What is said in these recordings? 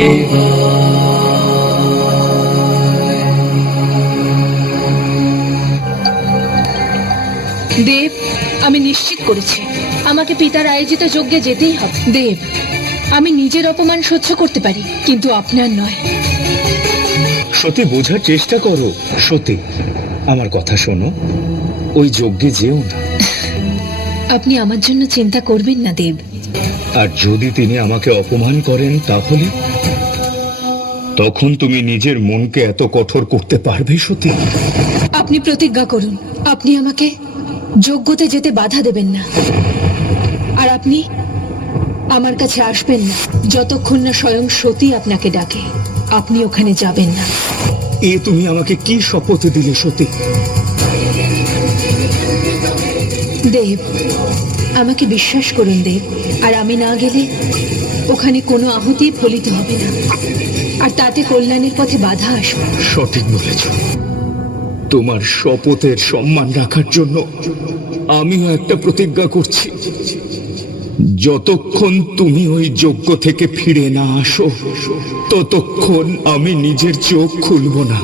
দেব, আমি নিশ্চিত করেছি আমাকে পিতার আয়োজিত যজ্ঞে যেতেই হবে। দেব, আমি নিজের অপমান সহ্য করতে পারি, কিন্তু আপনার নয়। সতী, বোঝার চেষ্টা করো। সতী, আমার কথা শোনো, ওই যজ্ঞে যেও না। আপনি আমার জন্য চিন্তা করবেন না দেব। আর যদি তিনি আমাকে অপমান করেন, তাহলে তখন তুমি নিজের মনকে এত কঠোর করতে পারবে সতী? আপনি প্রতিজ্ঞা করুন, আপনি আমাকে যজ্ঞতে যেতে বাধা দেবেন না। আর আপনি আমার কাছে আসবেন না যতক্ষণ না স্বয়ং সতী আপনাকে ডাকে। আপনি ওখানে যাবেন না। এ তুমি আমাকে কি শপথ দিলে সতী? দেব, আমাকে বিশ্বাস করুন দেব, আর আমি না গেলে ওখানে কোনো আহুতি ফলিত হবে না, আর তাতে কল্যাণের পথে বাধা আসবে। সঠিক বলেছ। তোমার শপথের সম্মান রাখার জন্য আমিও একটা প্রতিজ্ঞা করছি। যতক্ষণ তুমি ওই যজ্ঞ থেকে ফিরে না আসো, ততক্ষণ আমি নিজের চোখ খুলব না।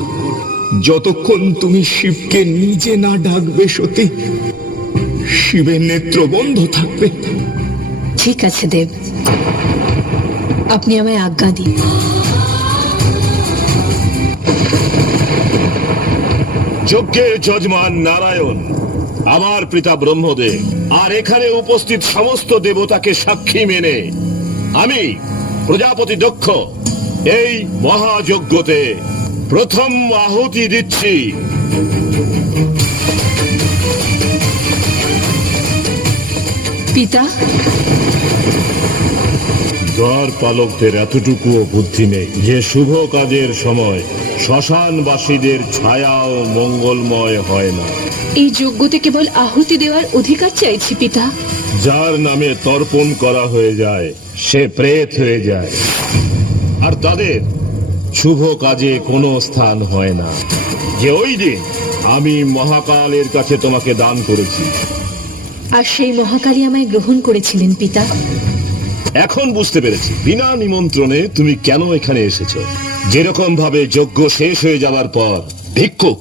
যতক্ষণ তুমি শিবকে নিজে না ডাকবে সতী, শিবের নেত্র বন্ধ থাকবে। ঠিক আছে দেব, আপনি আমায় আজ্ঞা দিন। যজ্ঞের যজমান নারায়ণ, আমার পিতা ব্রহ্মদেব, আর এখানে উপস্থিত সমস্ত দেবতাকে সাক্ষী মেনে আমি প্রজাপতি দক্ষ এই মহাযজ্ঞতে প্রথম আহুতি দিচ্ছি। পিতা, দ্বার পালকদের এতটুকুও বুদ্ধি নেই যে শুভ কাজের সময় শ্মশানবাসীদের ছায়াও মঙ্গলময় হয় না। এই যজ্ঞতে কেবল আহুতি দেওয়ার অধিকার চাইছি পিতা। যার নামে তর্পণ করা হয়ে যায় সে প্রেত হয়ে যায়, আর তাদের শুভ কাজে কোনো স্থান হয় না। যে ওই দিন আমি মহাকালের কাছে তোমাকে দান করেছি, আর সেই মহাকালী আমায় গ্রহণ করেছিলেন পিতা। এখন বুঝতে পেরেছি বিনা নিমন্ত্রণে তুমি কেন এখানে এসেছো। যেরকম ভাবে যজ্ঞ শেষ হয়ে যাওয়ার পর ভিক্ষুক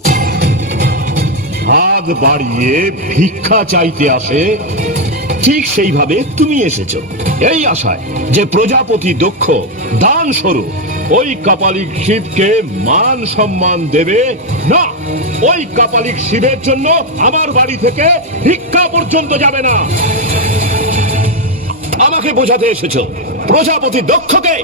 হাত বাড়িয়ে ভিক্ষা চাইতে আসে, ঠিক সেইভাবে তুমি এসেছো এই আশায় যে প্রজাপতি দক্ষ দান স্বরূপ ওই কাপালিক শিবকে মান সম্মান দেবে। না, ওই কাপালিক শিবের জন্য আমার বাড়ি থেকে ভিক্ষা পর্যন্ত যাবে না। আমাকে বোঝাতে এসেছো প্রজাপতি দক্ষকে